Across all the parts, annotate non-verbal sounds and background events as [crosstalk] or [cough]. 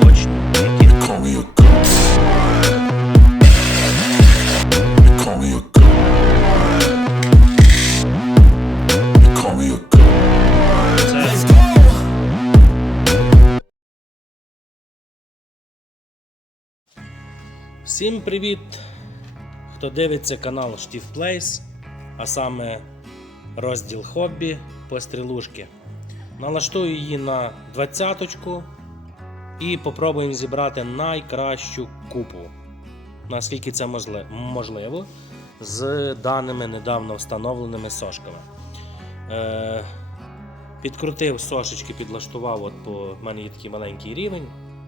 Точно. You Всім привіт! Хто дивиться канал Штів Плейс, а саме розділ хобі пострілушки. Налаштую її на двадцяточку і попробуємо зібрати найкращу купу. Наскільки це можливо, з даними недавно встановленими сошками. Е, підкрутив сошечки, підлаштував, от по в мене є такий маленький рівень,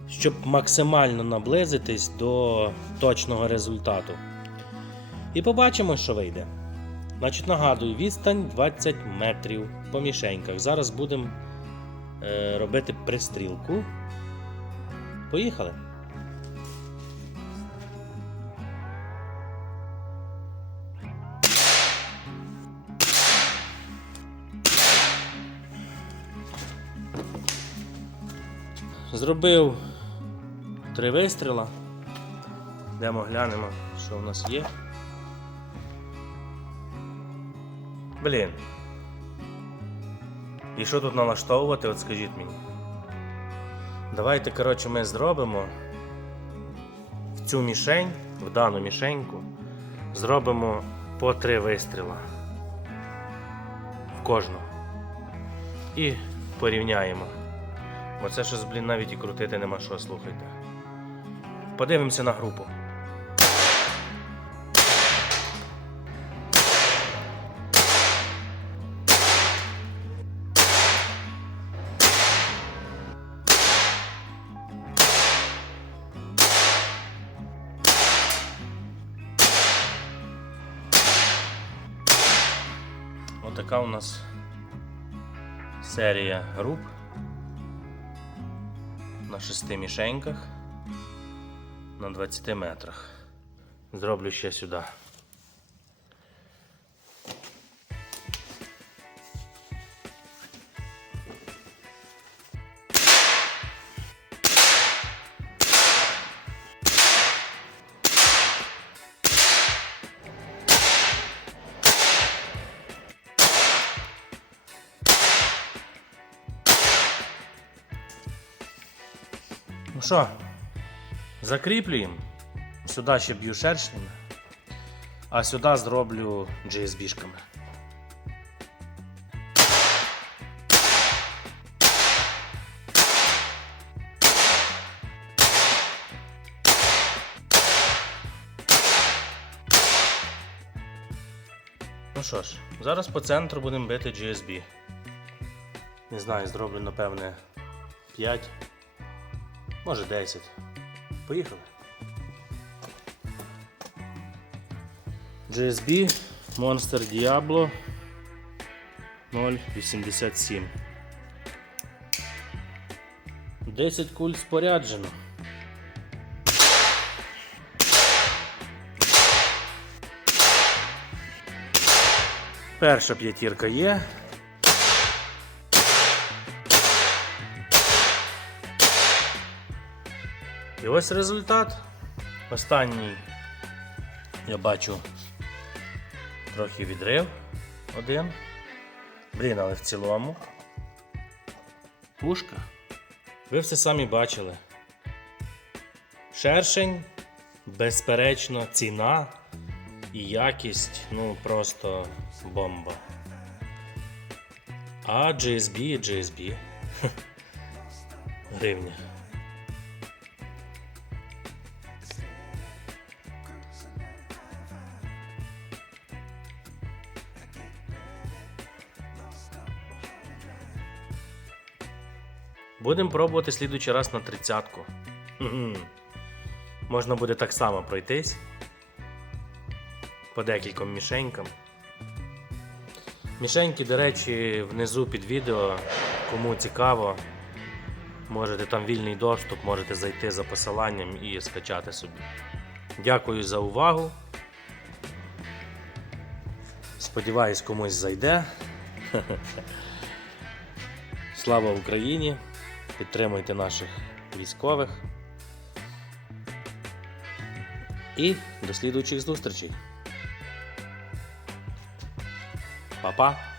щоб максимально наблизитись до точного результату. І побачимо, що вийде. Значить, нагадую, відстань 20 метрів по мішеньках. Зараз будемо е, робити пристрілку. Поїхали. Зробив три вистріла. Йдемо глянемо, що в нас є. Блін. І що тут налаштовувати, от скажіть мені. Давайте, коротше, ми зробимо в цю мішень, в дану мішеньку, зробимо по три вистріла. В кожну. І порівняємо. Бо це щось, блін, навіть і крутити нема що, слухайте. Подивимося на групу. Отака у нас серія груп на шести мішеньках на 20 метрах. Зроблю ще сюди. Ну що, закріплюємо. Сюди ще б'ю шершнями, а сюди зроблю GSB-шками. Ну що ж, зараз по центру будемо бити GSB. Не знаю, зроблю, напевне, 5, може 10. Поїхали. GSB Monster Diablo 087. 10 куль споряджено. Перша п'ятірка є. І ось результат. Останній я бачу трохи відрив один. Блін, але в цілому. Пушка. Ви все самі бачили. Шершень, безперечно, ціна і якість, ну просто бомба. А GSB і GSB. [laughs] Гривня. Будемо пробувати слідуючий раз на тридцятку. Можна буде так само пройтись. По декільком мішенькам. Мішеньки, до речі, внизу під відео. Кому цікаво, можете там вільний доступ, можете зайти за посиланням і скачати собі. Дякую за увагу. Сподіваюсь, комусь зайде. [laughs] Слава Україні! Підтримуйте наших військових. І до слідуючих зустрічей. Па-па!